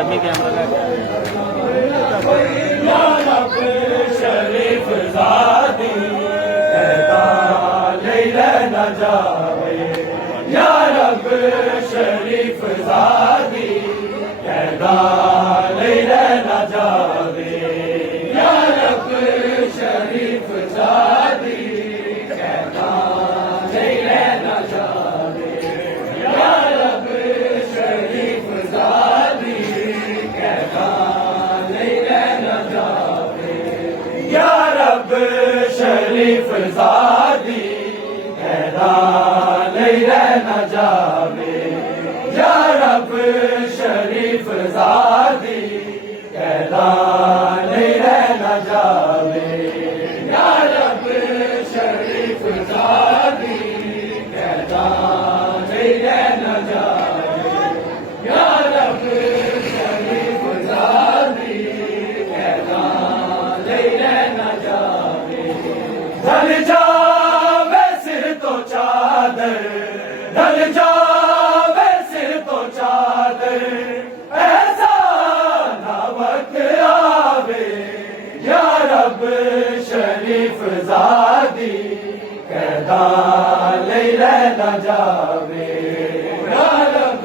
dummy camera या रब शरीफ ज़ादी कहता लैला न जावे या रब शरीफ ज़ादी कहता लैला न जावे या रब शरीफ ज़ादी कहता लैला न जावे या रब शरीफ ज़ादी कहता लैला न जावे या रब शरीफ ज़ादी कहता लैला न जावे या रब शरीफ ज़ादी कहता लैला न जावे या रब शरीफ ज़ादी कहता लैला न जावे या रब शरीफ ज़ादी कहता लैला न जावे ढल जावे सिर तो चादर ढल जावे सिर तो चादर ऐसा ना वक्त आवे या रब शरीफ ज़ादी कहता लैला न जावे या रब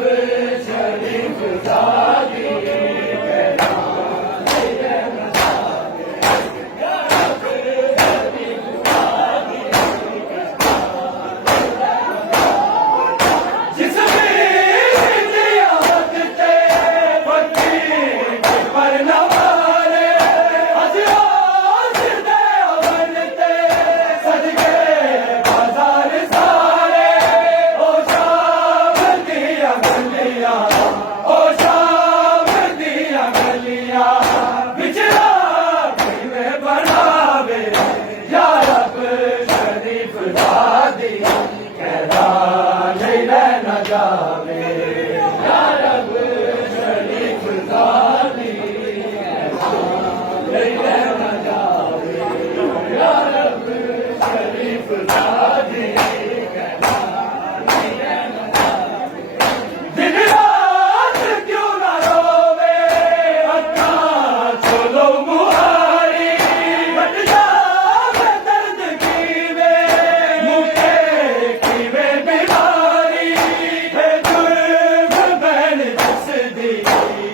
शरीफ ज़ादी कहता लैला न जावे या रब शरीफ ज़ादी जिस बीच दिया वक्त फकीर पर न मारे अज़ियाज़ दे बनते सदके बाजार सारे ओ शाम दिया गलियां ओ शाम दिया गलियां बिचरा में बनावे या रब शरीफ ज़ादी कहता लैला न जावे या रब शरीफ ज़ादी कहता लैला न जावे या रब शरीफ ज़ादी कहता लैला न जावे दिन रात क्यों न रोवे अक्खां खोलो मुहारी बट जावे दर्द कीवे मुके कीवे बीमारी बेजुर्म बैन जसदी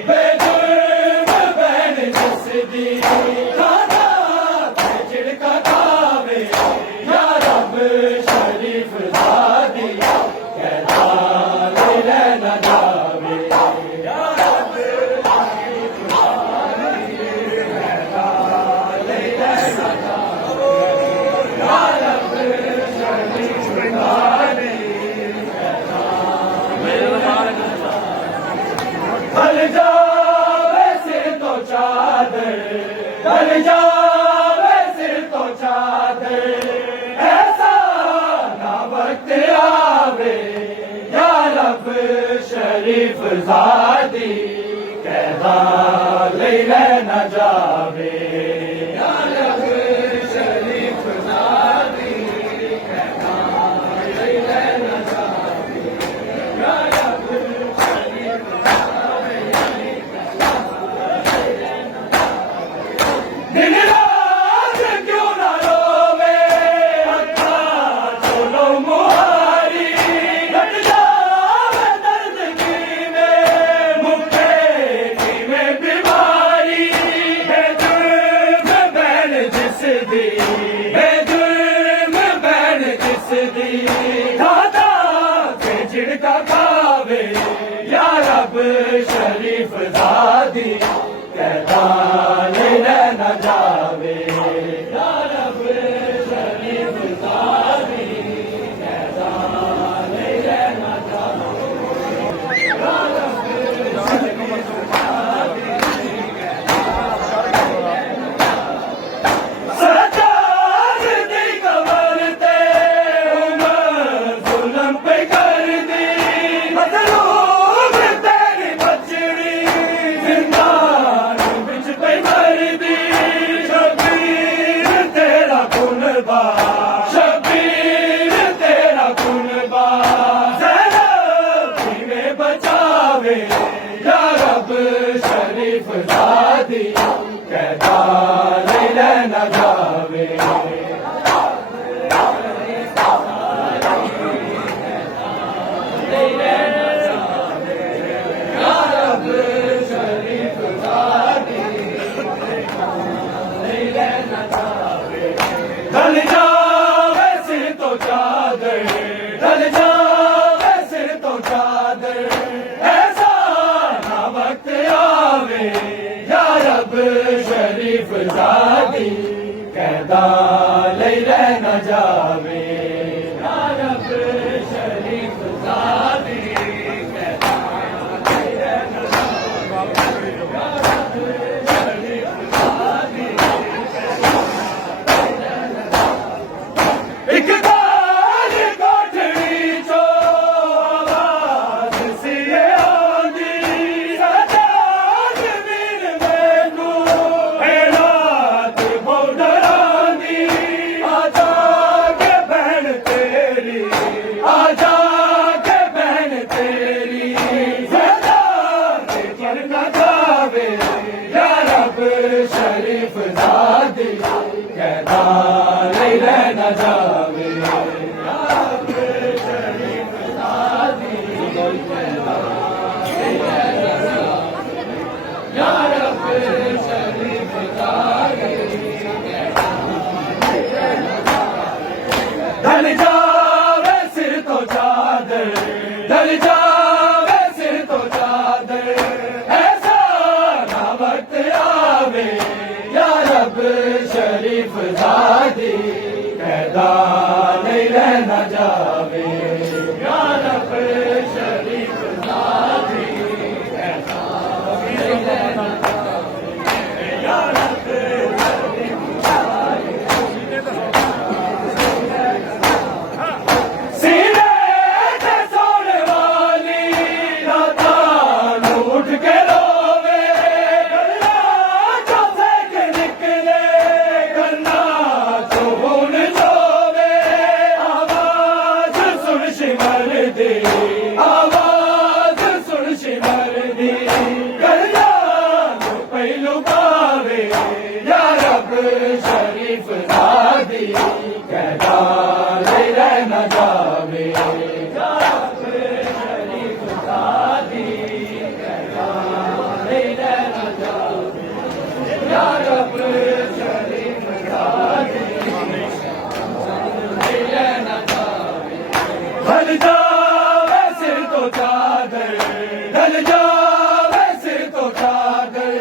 बेजुर्म बैन जसदी खाना झिड़का खावे या रब शरीफ ज़ादी कहता लैला न जावे या रब शरीफ ज़ादी कहता लैला न जावे या रब शरीफ ज़ादी ढल जावे सिर तो चादर ढल जावे सिर तो चादर ऐसा ना वक्त आवे या रब शरीफ ज़ादी कहता लैला न जावे या रब शरीफ ज़ादी कहता लैला न जावे या रब शरीफ दिन रात क्यों न रोवे अक्खां खोलो मुहारी घट जावे दर्द कीवे मुके कीवे बीमारी बेजुर्म शरीफ ज़ादी कहता लैला न जावे ढल जावे सिर तो चादर ढल जावे सिर तो चादर ऐसा ना वक्त आवे या रब शरीफ ज़ादी कहता लैला न जावे या रब शरीफ ज़ादी कहता लैला न जावे या रब शरीफ ज़ादी एक गाल कोठड़ी चो आवाज सी आंदी सजाद वीर मैनू हैरात बौडरांदी आजा के बहन तेरी आजा के बहन तेरी सजाद पर न जावे या रब शरीफ ज़ादी कहता लैला न जावे ढल जावे सिर तो चादर ढल जावे सिर तो चादर ऐसा ना वक्त आवे या रब शरीफ ज़ादी कहता लैला न जावे या रब शरीफ ज़ादी कहता लैला न जावे या रब सीने ते सोने वाली राता उठ के रोवे गल्ला जो फेंक निकले गन्ना जो खून जोवे आवाज सुन शिमर दी आवाज सुन शिमर दी गल्ला जो पहलू पावे या रब शरीफ ज़ादी कहता लैला न जावे या रब शरीफ ज़ादी कहता लैला न जावे या रब शरीफ ज़ादी लैला न जावे ढल जावे सिर तो चादर ढल जावे सिर तो चादर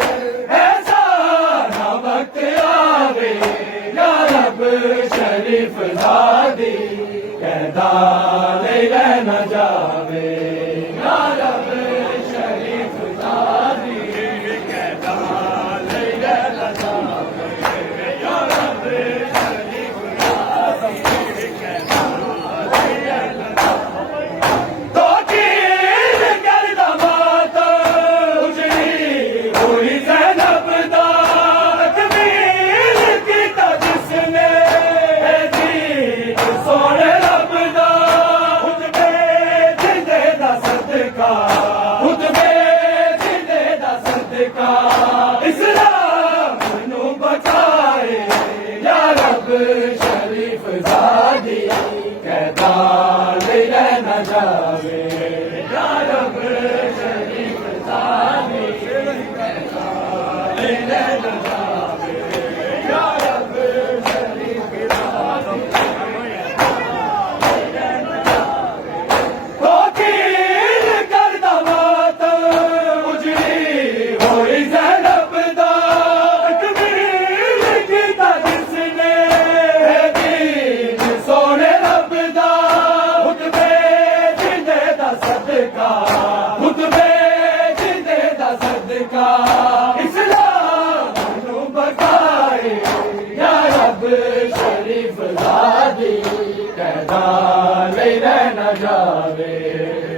ऐसा ना वक्त आवे या रब शरीफ ज़ादी कहता लैला न जावे या रब शरीफ ज़ादी कहता लैला न जावे या रब शरीफ ज़ादी कहता लैला न जावे तो कील करदा माता उजड़ी हुई ज़ैनब दा तकबीर कीता जिसने दीन सोने रब दा खुतबे जिंदे दा सदका खुतबे जिंदे दा सदका